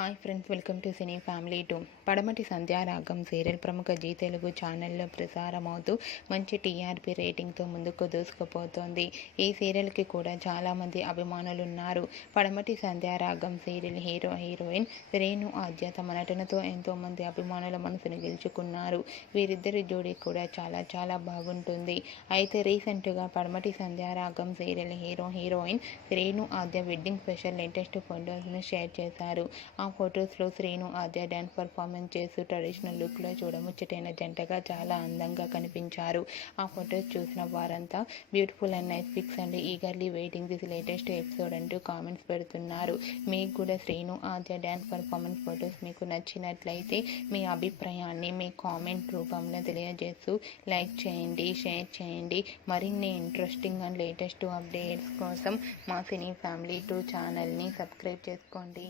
Hi friends, welcome to cine family 2. పడమటి Sandhyaragam serial ప్రముఖ G Telugu ఛానల్లో ప్రసారమవుతూ మంచి టీఆర్పీ రేటింగ్తో ముందుకు దూసుకుపోతోంది. ఈ సీరియల్కి కూడా చాలామంది అభిమానులు ఉన్నారు. పడమటి సంధ్యారాగం సీరియల్ హీరోయిన్ రేణు ఆద్య తమ నటనతో ఎంతోమంది అభిమానుల మనసును గెలుచుకున్నారు. వీరిద్దరి జోడీ కూడా చాలా బాగుంటుంది. అయితే రీసెంట్గా పడమటి సంధ్యారాగం సీరియల్ హీరోయిన్ రేణు ఆద్య వెడ్డింగ్ స్పెషల్ లేటెస్ట్ ఫొటోస్ను షేర్ చేశారు. ఆ ఫొటోస్లో శ్రీను ఆద్య డ్యాన్స్ పర్ఫార్మెన్స్ చేస్తూ ట్రెడిషనల్ లుక్లో చూడముచ్చటైన జంటగా చాలా అందంగా కనిపించారు. ఆ ఫొటోస్ చూసిన వారంతా beautiful and nice pics and eagerly waiting this latest episode అంటూ కామెంట్స్ పెడుతున్నారు. మీకు కూడా Sreenu Aadya dance performance photos మీకు నచ్చినట్లయితే మీ అభిప్రాయాన్ని మీ కామెంట్ రూపంలో తెలియజేస్తూ లైక్ చేయండి, షేర్ చేయండి. మరిన్ని ఇంట్రెస్టింగ్ అండ్ లేటెస్ట్ అప్డేట్స్ కోసం మా సినీ ఫ్యామిలీ 2 ఛానల్ని సబ్స్క్రైబ్ చేసుకోండి.